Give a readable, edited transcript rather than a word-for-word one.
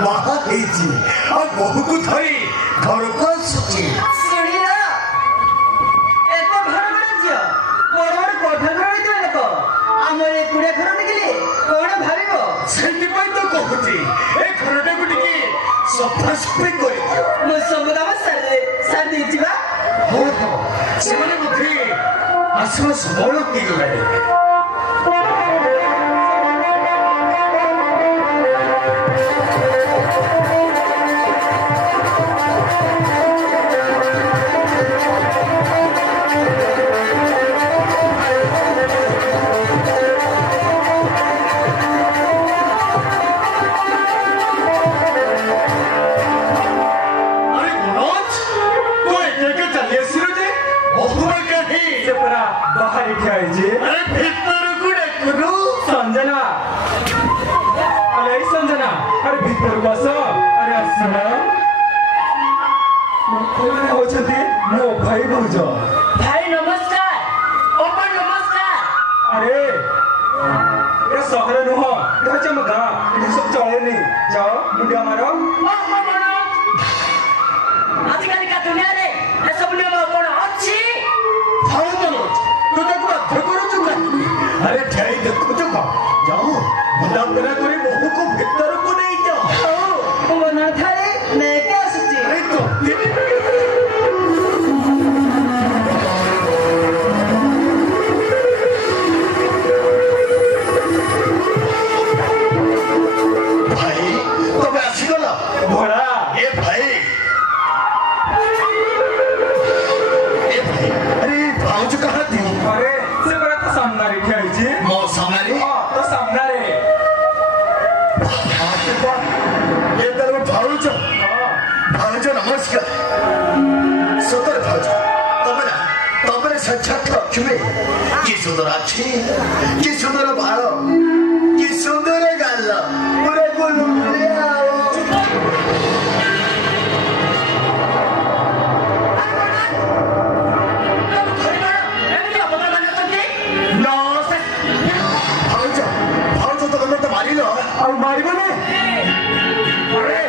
ବାହା ହେଇଛି ଆଉ ବୋହୂକୁ ଧରି ଘରକୁ ଆସୁଛି। ଶୁଣିଲ ଏତେ ଘର ଘର ଝିଅ ବଡ ବଡ କୋଠା ଘର ହେଇଥିବା ଲୋକ ଆମର ଏ କୁଡ଼ିଆ ଘର ଦେଖିଲେ କଣ ଭାବିବ? ସେଥିପାଇଁ ତ କହୁଛି ଏ ଘରଟାକୁ ଟିକେ ସଫାସଫି କରିଦିଅ। ମୁଁ ସବୁ କାମ ସାରି ଦେଇଛି ବା। ହଉ ହଉ ସେମାନେ ବୋଧେ ଆସିବା ସମୟ ହେଇଗଲାଣି। संजना अरे संजना अरे भीतर बस अरे आसन मो भाई भौज भाई नमस्कार ओपन नमस्कार। अरे ये सहर नुह ये हम गाँ ये सब चले नहीं जाओ मुंडिया मारो आजकल का दुनिया रे ये सब नियम कौन अच्छी अरे ठहरी देखो तो जाओ बुला बुला करे बहू को भीतर को नहीं जाओ वो न थारे मैं क्या सोची अरे तो भाई तो ऐसी गला भोला ए भाई अरे भाऊज कहाँ थी? अरे से बड़ा तो सामना रे खेजी मो सामने तो सामना रे ये तरफ भाऊज भाऊज नमस्कार सुंदर भाऊज तबरे साक्षात लक्ष्मी कि सुंदर अच्छी कि सुंदर बाल कि सुंदर गाल पूरे गुलगुलिया भाऊज तो मारी लो और मारिबो ने अरे